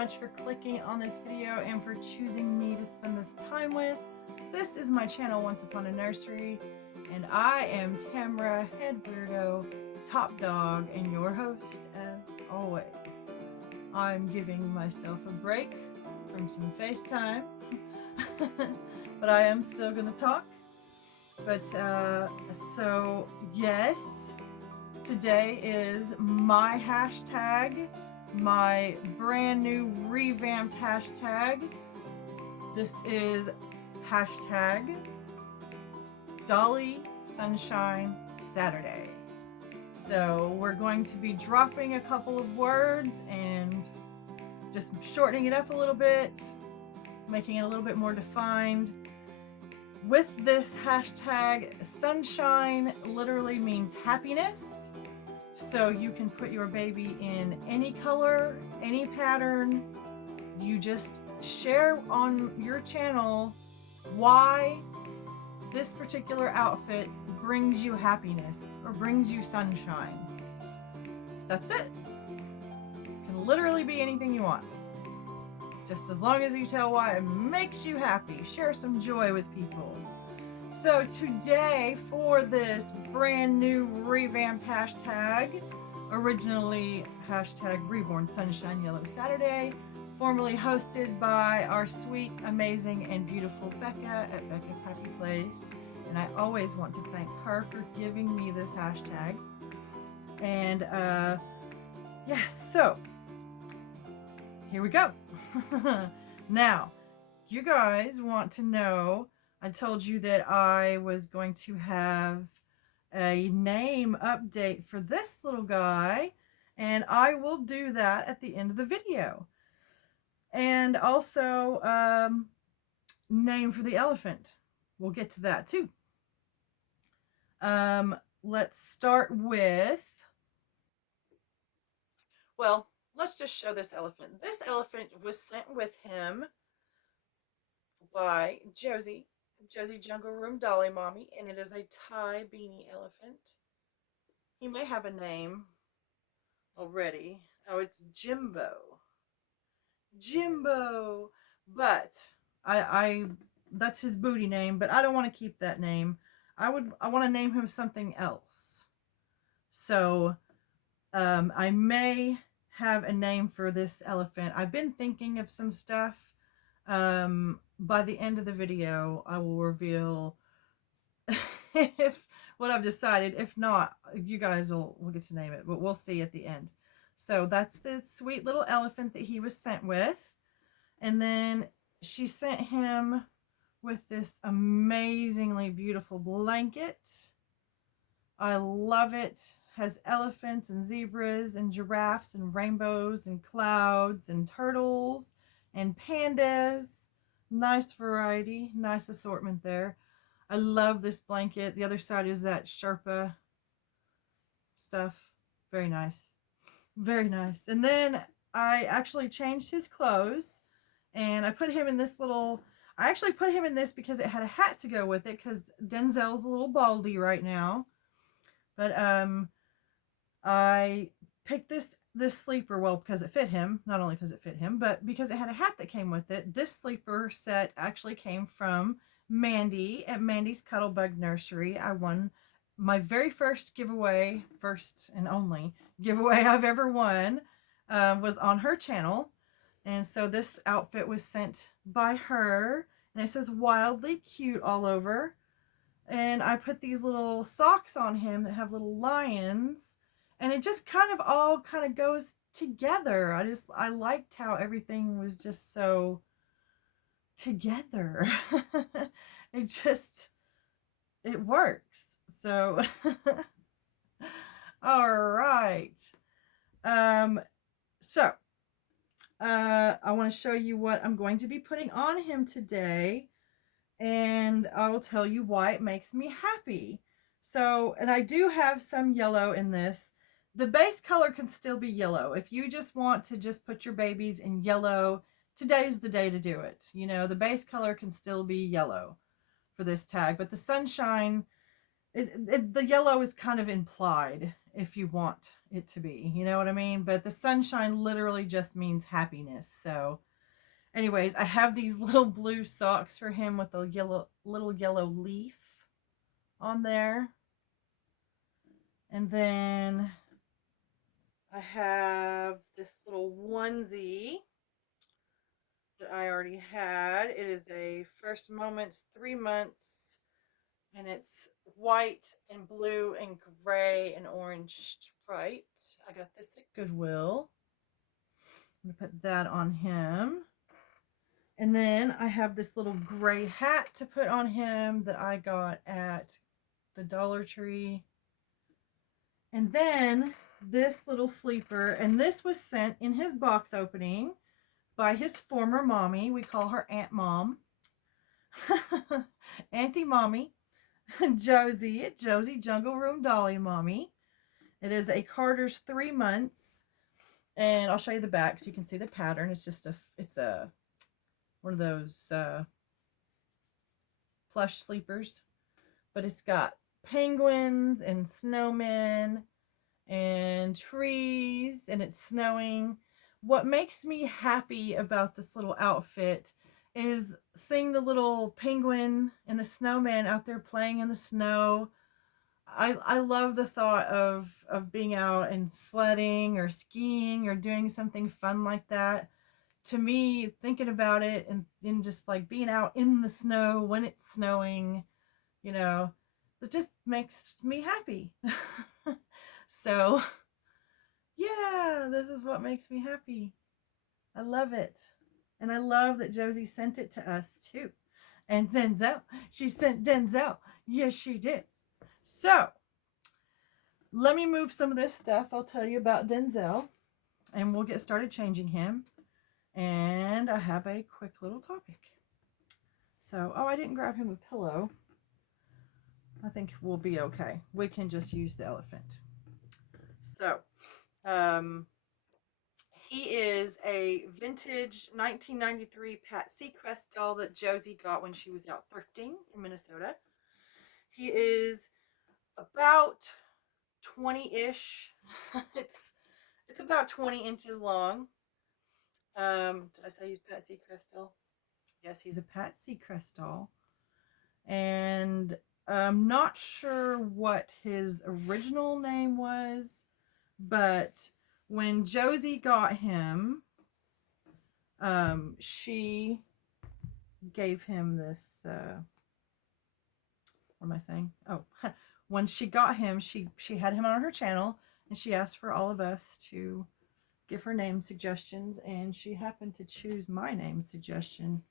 much for clicking on this video and for choosing me to spend this time with. This is my channel, Once Upon a Nursery, and I am Tammera, head weirdo, top dog, and your host as always. I'm giving myself a break from some FaceTime, but I am still gonna talk. But so yes, today is my hashtag, my brand new revamped hashtag. This is hashtag Dolly Sunshine Saturday. So we're going to be dropping a couple of words and just shortening it up a little bit, making it a little bit more defined. With this hashtag, sunshine literally means happiness. So you can put your baby in any color, any pattern. You just share on your channel why this particular outfit brings you happiness or brings you sunshine. That's it. It can literally be anything you want. Just as long as you tell why it makes you happy. Share some joy with people. So today, for this brand new revamped hashtag, originally hashtag Reborn Sunshine Yellow Saturday, formerly hosted by our sweet, amazing, and beautiful Becca at Becca's Happy Place. And I always want to thank her for giving me this hashtag. And yes, so here we go. Now, you guys want to know, I told you that I was going to have a name update for this little guy, and I will do that at the end of the video. And also, name for the elephant. We'll get to that too. Let's start with, well, let's just show this elephant. This elephant was sent with him by Josie Jungle Room Dolly Mommy, and it is a Thai beanie elephant. He may have a name already. Oh, it's Jimbo. Jimbo. But I that's his booty name, but I don't want to keep that name. I want to name him something else. So I may have a name for this elephant. I've been thinking of some stuff. By the end of the video, I will reveal if what I've decided. If not, you guys will get to name it, but we'll see at the end. So that's the sweet little elephant that he was sent with. And then she sent him with this amazingly beautiful blanket. I love it. Has elephants and zebras and giraffes and rainbows and clouds and turtles and pandas. Nice variety, nice assortment there. I love this blanket. The other side is that Sherpa stuff. Very nice. Very nice. And then I actually changed his clothes, and I put him in this little, I actually put him in this because it had a hat to go with it, because Denzell's a little baldy right now. But I picked this sleeper, well, because it fit him, not only because it fit him, but because it had a hat that came with it. This sleeper set actually came from Mandy at Mandy's Cuddlebug Nursery. I won my very first giveaway, first and only giveaway I've ever won, was on her channel. And so this outfit was sent by her, and it says wildly cute all over. And I put these little socks on him that have little lions, and it just kind of all kind of goes together. I liked how everything was just so together. It works. So all right. So I want to show you what I'm going to be putting on him today, and I will tell you why it makes me happy. So, and I do have some yellow in this. The base color can still be yellow. If you just want to just put your babies in yellow, today's the day to do it. You know, the base color can still be yellow for this tag, but the sunshine, the yellow is kind of implied if you want it to be. You know what I mean? But the sunshine literally just means happiness. So, anyways, I have these little blue socks for him with a little yellow leaf on there. And then I have this little onesie that I already had. It is a First Moments 3 months, and it's white and blue and gray and orange striped. I got this at Goodwill. I'm gonna put that on him. And then I have this little gray hat to put on him that I got at the Dollar Tree. And then this little sleeper, and this was sent in his box opening by his former mommy. We call her Aunt Mom. Auntie Mommy. Josie Jungle Room Dolly Mommy. It is a Carter's 3 months. And I'll show you the back so you can see the pattern. It's a one of those plush sleepers. But it's got penguins and snowmen and trees, and it's snowing. What makes me happy about this little outfit is seeing the little penguin and the snowman out there playing in the snow. I love the thought of being out and sledding or skiing or doing something fun like that. To me, thinking about it and just like being out in the snow when it's snowing, you know, it just makes me happy. So, yeah, this is what makes me happy. I love it. And I love that Josie sent it to us too. And Denzell, she sent Denzell. Yes, she did. So, let me move some of this stuff. I'll tell you about Denzell and we'll get started changing him. And I have a quick little topic. So, I didn't grab him a pillow. I think we'll be okay. We can just use the elephant. So, he is a vintage 1993 Pat Seacrest doll that Josie got when she was out thrifting in Minnesota. He is about 20-ish. it's about 20 inches long. Did I say he's Pat Seacrest doll? Yes, he's a Pat Seacrest doll. And I'm not sure what his original name was, but when Josie got him, she gave him this. What am I saying? Oh, when she got him, she had him on her channel, and she asked for all of us to give her name suggestions, and she happened to choose my name suggestion.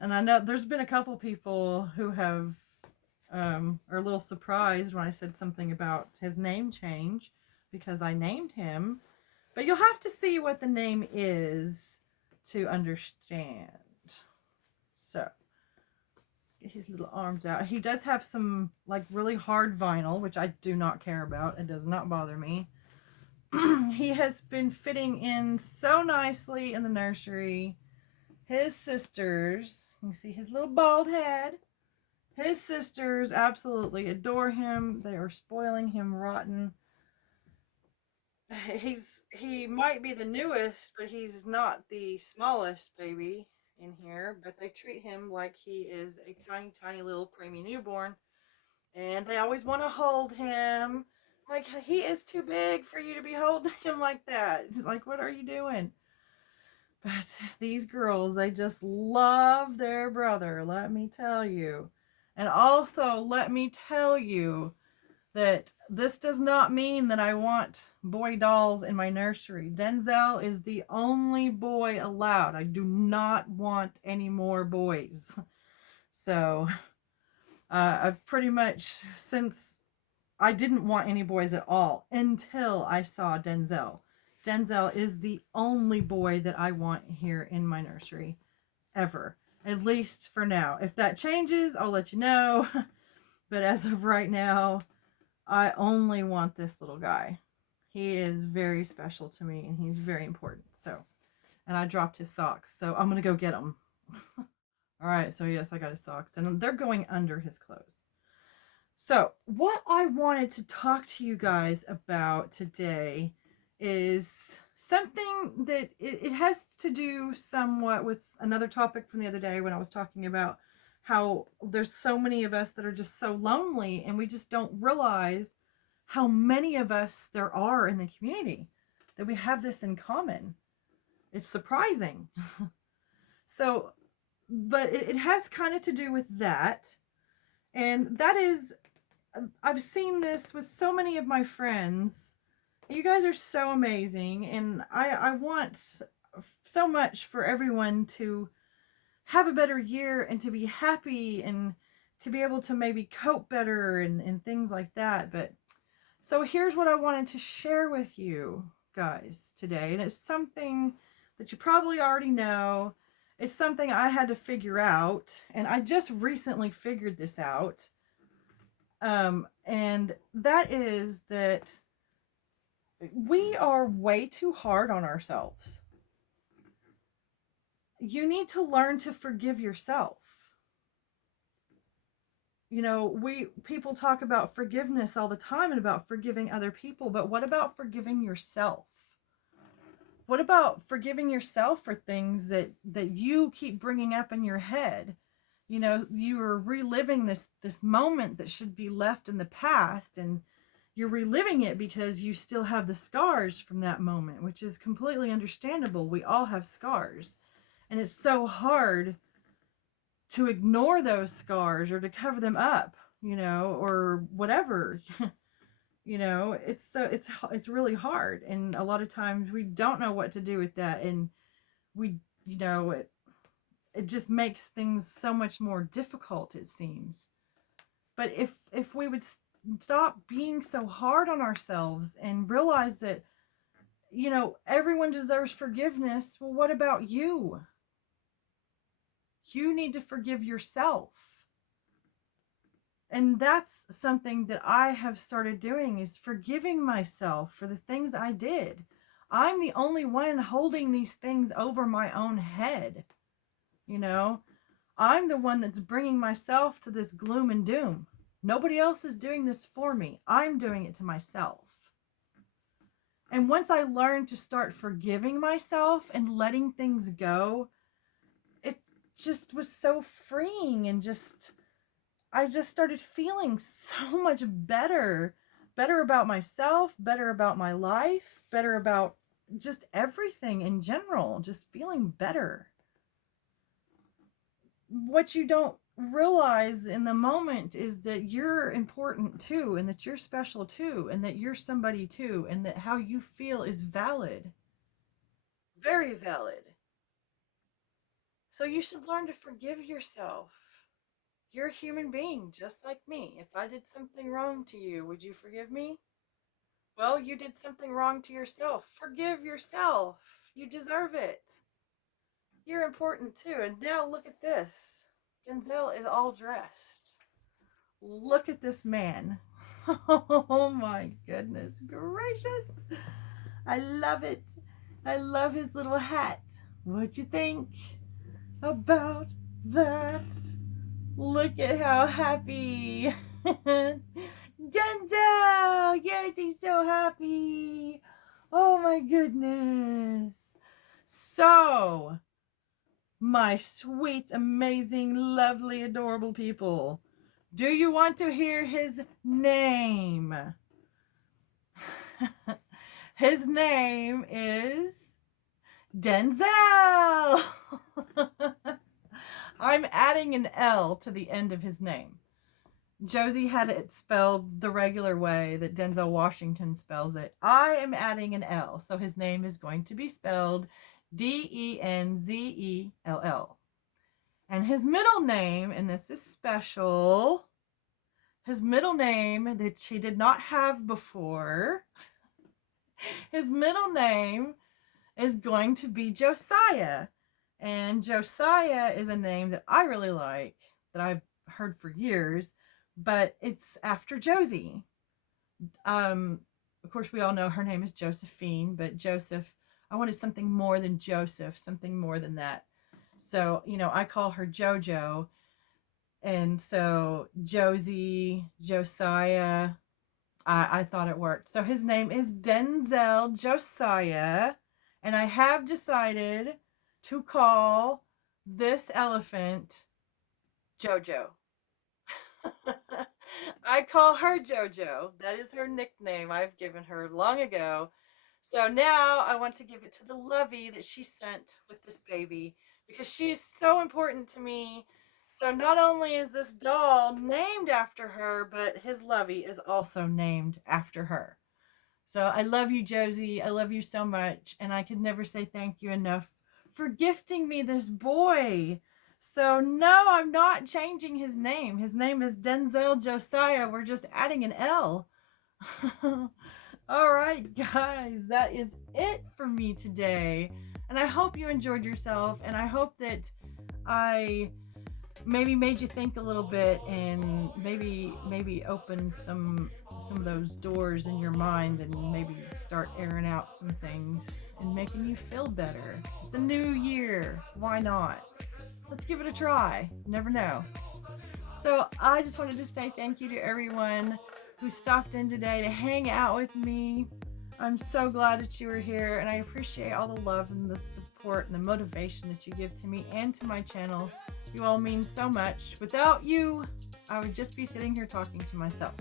And I know there's been a couple people who have are a little surprised when I said something about his name change because I named him. But you'll have to see what the name is to understand. So, get his little arms out. He does have some like really hard vinyl, which I do not care about. It does not bother me. He has been fitting in so nicely in the nursery. His sisters, you can see his little bald head. His sisters absolutely adore him. They are spoiling him rotten. He might be the newest, but he's not the smallest baby in here. But they treat him like he is a tiny, tiny little preemie newborn, and they always want to hold him. Like he is too big for you to be holding him like that. Like what are you doing? But these girls, they just love their brother, let me tell you. And also, let me tell you that this does not mean that I want boy dolls in my nursery. Denzell is the only boy allowed. I do not want any more boys. So, I've pretty much, since I didn't want any boys at all until I saw Denzell. Denzell is the only boy that I want here in my nursery ever, at least for now. If that changes, I'll let you know. But as of right now, I only want this little guy. He is very special to me and he's very important. So, and I dropped his socks, so I'm going to go get them. All right, so yes, I got his socks and they're going under his clothes. So, what I wanted to talk to you guys about today is something that it has to do somewhat with another topic from the other day when I was talking about how there's so many of us that are just so lonely and we just don't realize how many of us there are in the community that we have this in common. It's surprising. So, but it has kind of to do with that. And that is I've seen this with so many of my friends. You guys are so amazing, and I want so much for everyone to have a better year and to be happy and to be able to maybe cope better and things like that. But so here's what I wanted to share with you guys today, and it's something that you probably already know. It's something I had to figure out, and I just recently figured this out. And that is that we are way too hard on ourselves. You need to learn to forgive yourself. You know, we people talk about forgiveness all the time and about forgiving other people, but what about forgiving yourself? What about forgiving yourself for things that you keep bringing up in your head? You know, you are reliving this moment that should be left in the past, and you're reliving it because you still have the scars from that moment, which is completely understandable. We all have scars, and it's so hard to ignore those scars or to cover them up, you know, or whatever. You know, it's really hard, and a lot of times we don't know what to do with that, and we, you know, it just makes things so much more difficult, it seems. But if we would stop being so hard on ourselves and realize that, you know, everyone deserves forgiveness, well, what about you? You need to forgive yourself. And that's something that I have started doing, is forgiving myself for the things I did. I'm the only one holding these things over my own head. You know, I'm the one that's bringing myself to this gloom and doom. Nobody else is doing this for me. I'm doing it to myself. And once I learned to start forgiving myself and letting things go, it just was so freeing, and just I just started feeling so much better. Better about myself, better about my life, better about just everything in general, just feeling better. What you don't realize in the moment is that you're important too, and that you're special too, and that you're somebody too, and that how you feel is valid. Very valid. So you should learn to forgive yourself. You're a human being just like me. If I did something wrong to you, would you forgive me? Well, you did something wrong to yourself. Forgive yourself. You deserve it. You're important too. And now look at this. Denzell is all dressed. Look at this man. Oh my goodness gracious. I love it. I love his little hat. What'd you think about that? Look at how happy. Denzel! Yes, he's so happy. Oh my goodness. So, my sweet, amazing, lovely, adorable people, do you want to hear his name? His name is Denzell. I'm adding an L to the end of his name. Josie had it spelled the regular way that Denzel Washington spells it. I am adding an L, so his name is going to be spelled Denzell. And his middle name, and this is special, his middle name that he did not have before, his middle name is going to be Josiah. And Josiah is a name that I really like, that I've heard for years, but it's after Josie. Of course, we all know her name is Josephine, but Joseph, I wanted something more than Joseph, something more than that. So, you know, I call her JoJo. And so Josie, Josiah, I thought it worked. So his name is Denzell Josiah, and I have decided to call this elephant Jojo. I call her Jojo. That is her nickname I've given her long ago. So now I want to give it to the lovey that she sent with this baby because she is so important to me. So not only is this doll named after her, but his lovey is also named after her. So I love you, Josie. I love you so much. And I could never say thank you enough for gifting me this boy. So, no, I'm not changing his name. His name is Denzell Josiah. We're just adding an L. All right, guys, that is it for me today. And I hope you enjoyed yourself. And I hope that I maybe made you think a little bit and maybe open some of those doors in your mind and maybe start airing out some things and making you feel better. It's a new year. Why not? Let's give it a try. Never know. So I just wanted to say thank you to everyone who stopped in today to hang out with me. I'm so glad that you were here, and I appreciate all the love and the support and the motivation that you give to me and to my channel. You all mean so much. Without you, I would just be sitting here talking to myself.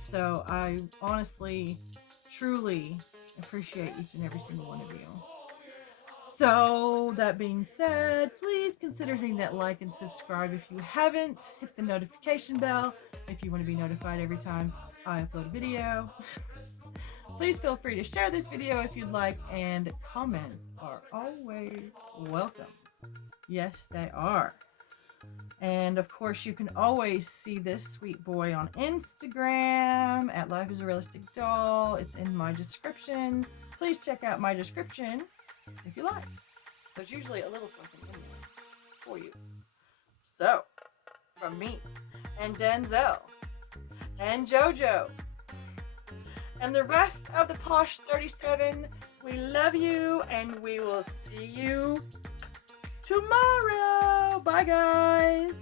So I honestly, truly appreciate each and every single one of you. So, that being said, please consider hitting that like and subscribe if you haven't. Hit the notification bell if you want to be notified every time I upload a video. Please feel free to share this video if you'd like, and comments are always welcome. Yes, they are. And of course, you can always see this sweet boy on Instagram at Life is a Realistic Doll. It's in my description. Please check out my description if you like. There's usually a little something in there for you. So, from me and Denzell and Jojo and the rest of the Posh 37, we love you and we will see you tomorrow. Bye, guys.